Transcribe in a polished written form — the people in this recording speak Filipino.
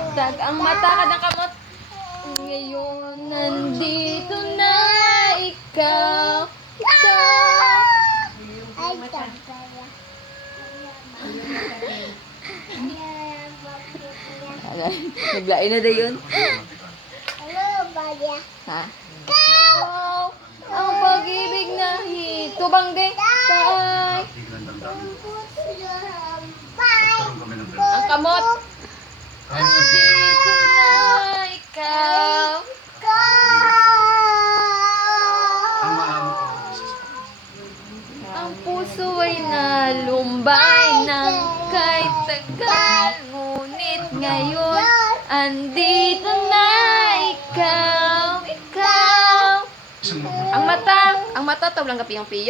baliktad ang mata ka ng kamot. Ngayon, nandito na ikaw. Naglain na da yun. Ha? Ikaw, ang pag-ibig na hitubangge kay ang kamot. Andito na ikaw. Ang puso ay nalumbay ng kay tagal. Ngunit ngayon, andito na ikaw. Ang mata, tawlang gapi ang piyo.